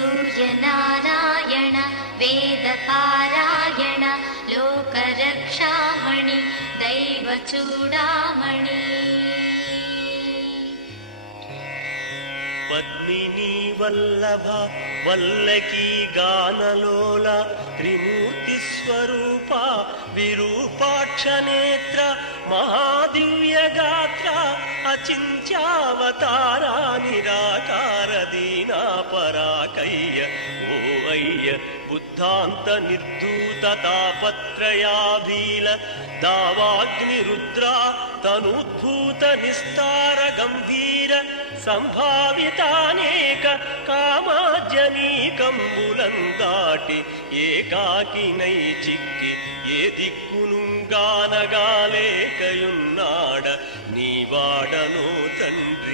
सूर्यनारायण वेदपारायण लोकरक्षामणि दैवचूडामणि पद्मिनी वल्लभ वल्लकी गानलोल त्रिमूर्ति स्वरूप विरूपाक्ष नेत्र महादिव्य गात्र अचिंत्यावतारा निराकार दीना पराकय्य ओ अय्य बुद्धांत निर्धूत तापत्रयाभील दावाग्निरुद्रा तनुद्भूत निस्तार गंभीर संभावितानेक कामाजनीకంబులందాటి ఏకాకినై చిక్కి ఏ దిక్కునుగానగాలేకయున్నాడ నీవాడనో తండ్రి.